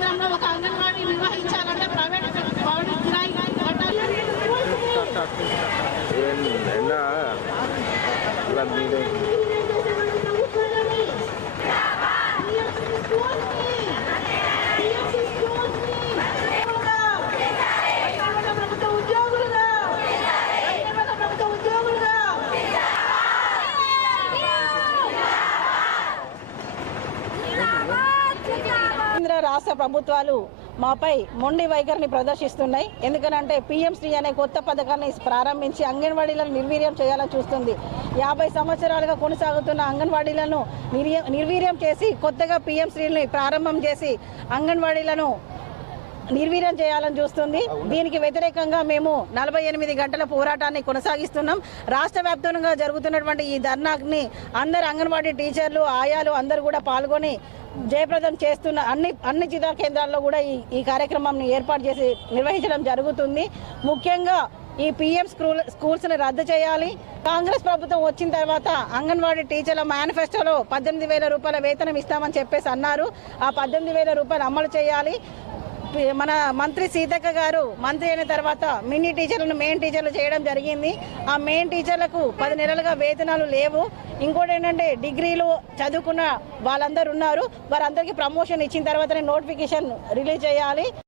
కేంద్రంలో ఒక అంగన్వాడీ నిర్వహించాలంటే ప్రైవేట్ కిరాయి కట్టాలి. కేంద్ర రాష్ట్ర ప్రభుత్వాలు మాపై మొండి వైఖరిని ప్రదర్శిస్తున్నాయి. ఎందుకనంటే పిఎంశ్రీ అనే కొత్త పథకాన్ని ప్రారంభించి అంగన్వాడీలను నిర్వీర్యం చేయాలని చూస్తుంది. 50 సంవత్సరాలుగా కొనసాగుతున్న అంగన్వాడీలను నిర్వీర్యం చేసి కొత్తగా పిఎంశ్రీని ప్రారంభం చేసి అంగన్వాడీలను నిర్వీర్యం చేయాలని చూస్తుంది. దీనికి వ్యతిరేకంగా మేము 48 గంటల పోరాటాన్ని కొనసాగిస్తున్నాం. రాష్ట్ర వ్యాప్తంగా జరుగుతున్నటువంటి ఈ ధర్నాని అందరు అంగన్వాడీ టీచర్లు, ఆయాలు అందరూ కూడా పాల్గొని జయప్రదం చేస్తున్న అన్ని జిల్లా కేంద్రాల్లో కూడా ఈ కార్యక్రమాన్ని ఏర్పాటు చేసి నిర్వహించడం జరుగుతుంది. ముఖ్యంగా ఈ పిఎం స్కూల్స్ని రద్దు చేయాలి. కాంగ్రెస్ ప్రభుత్వం వచ్చిన తర్వాత అంగన్వాడీ టీచర్ల మేనిఫెస్టోలో 18,000 రూపాయల వేతనం ఇస్తామని చెప్పేసి అన్నారు. ఆ 18,000 రూపాయలు అమలు చేయాలి. మన మంత్రి సీతక్క గారు మంత్రి అయిన తర్వాత మినీ టీచర్లను మెయిన్ టీచర్లు చేయడం జరిగింది. ఆ మెయిన్ టీచర్లకు 10 నెలలుగా వేతనాలు లేవు. ఇంకోటి ఏంటంటే డిగ్రీలు చదువుకున్న వాళ్ళందరూ ఉన్నారు. వారందరికీ ప్రమోషన్ ఇచ్చిన తర్వాతనే నోటిఫికేషన్ రిలీజ్ చేయాలి.